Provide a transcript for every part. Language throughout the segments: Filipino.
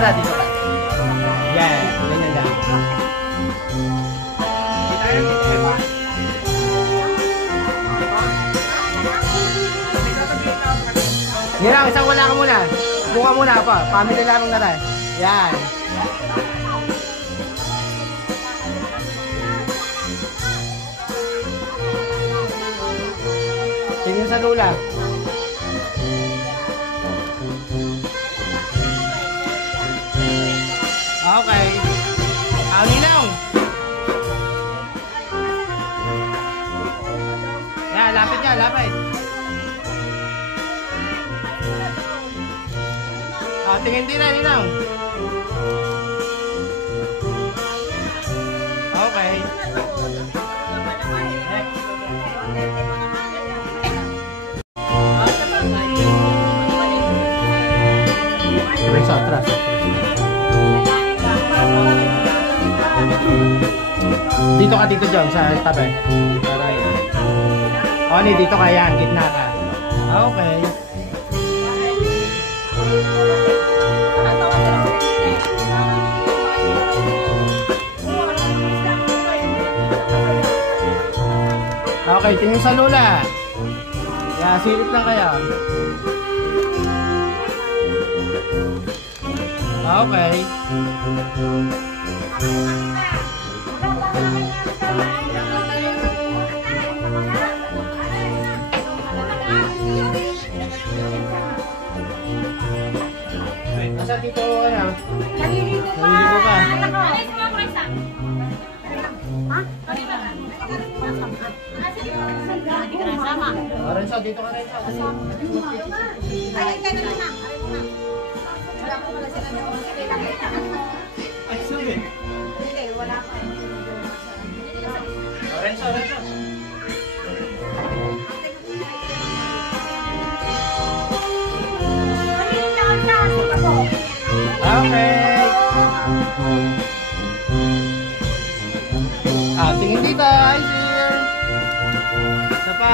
na, dito ka. Yan, ganyan lang. Yan lang, isang wala ka muna. Buka muna pa, family lamang na tayo. Yan. Tingin sa lula. Okay. Ninaw. Yan, lapit niya, lapit. Tingin din na, Ninaw. Okay. Atras. Dito ka dito dyan sa tabi. O, dito ka yan, gitna ka. Okay. Okay, tingin sa lula. Yeah, silip lang kaya. Okay. Nasa dito ano? Naliligo pa. Renzo, dito ka Renzo. Ay, ka na lang. Ay, sorry. Hindi, wala pa. Renzo, Renzo. Okay. Tingin dito, I see. Isa pa.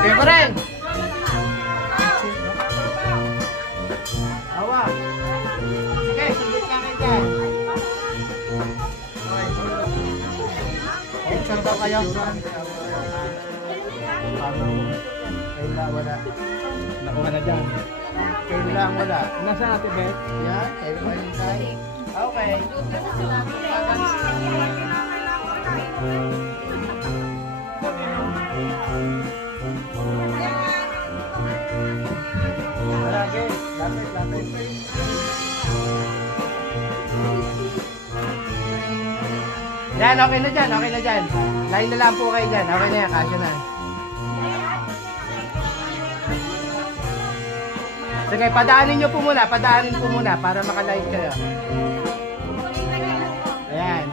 Okay pa rin. Awa. Sige, sundot namin dyan. Okay, saan daw kayo? Kailangan wala. Nakuha na dyan. Kailangan wala. Nasa ate Beth? Yan, kailangan yung tayo. Okay. Lapit. Yan, okay na dyan. Line na lang po kayo dyan. Okay na yan, kasya na. Sige, padaanin po muna para maka-live kayo. Ayan.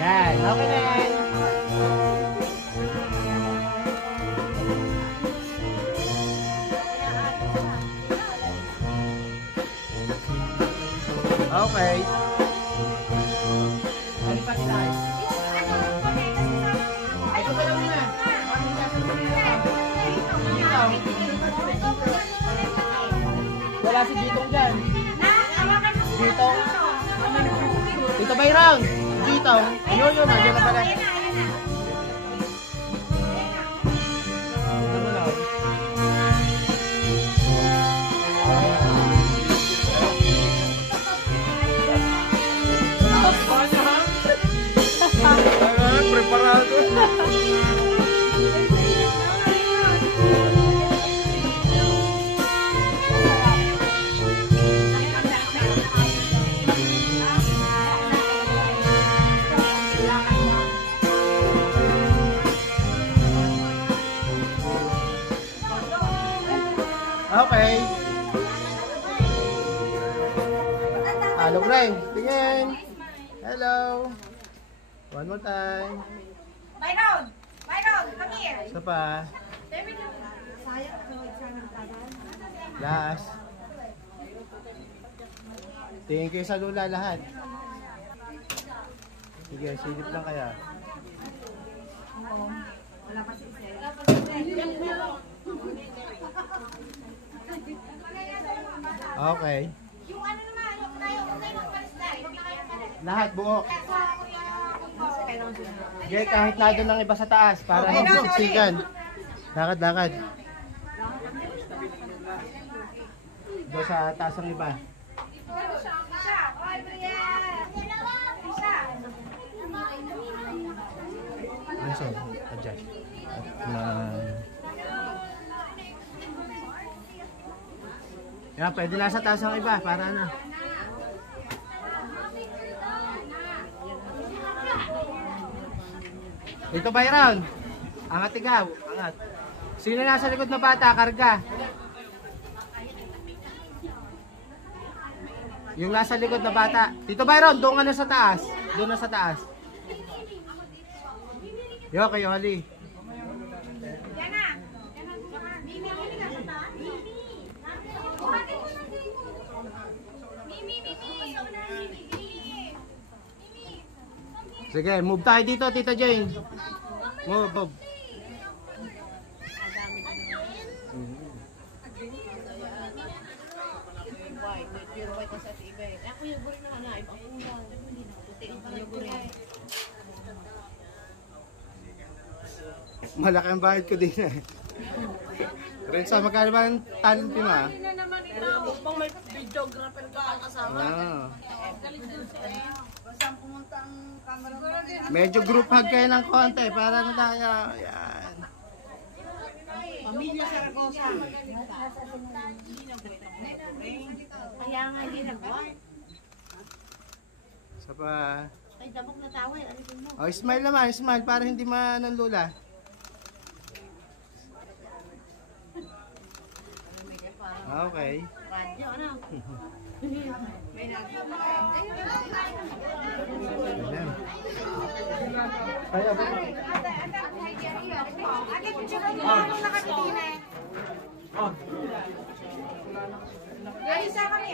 Yan, okay na yan. Okay. Ano pa nila? Ito pa lang muna. Wala si Gitong dyan. Gitong. Ito ba yung round? Gitong. Yun, nandiyan na pala. Preparado. Hello, Ray. Tingin. Hello. One more time. Byron! Byron, come here! Isa pa. Last. Tingin kayo sa lula lahat. Sige, silip lang kaya. Wala pa si Okay. Yung ano naman, yung tayo mag-slide. Lahat buo. Okay, kahit na doon lang iba sa taas para hindi siksikan. Lakad. Doon sa taas ang iba. Ano saan? Adjust. Yan, pwede na sa taas ang iba para na. Dito Byron. Angat ikaw. Angat. Sino nasa likod na bata? Karga. Yung nasa likod na bata. Dito Byron, doon ka na sa taas. Doon na sa taas. Yo, kayo hali. Yan na. Sige, move tayo dito, Tita Jane. Move. Malaki ang bayad ko din eh. Renzo, magkano ba ang talent mo ah? Hindi na naman inaabot pang may videographer ka kasama. Ah. Medyo group hug kayo ng konti para na tayo. Ayan. Pamilya Saragosa. Kaya nga hindi nagwa. Isa pa. Ay, dabok na tawel. Alisin mo. Oh, smile naman, smile para hindi mananlula. Okay. Radyo, ano? Ate, picture mo nung nakatitira. Ay, isa kami.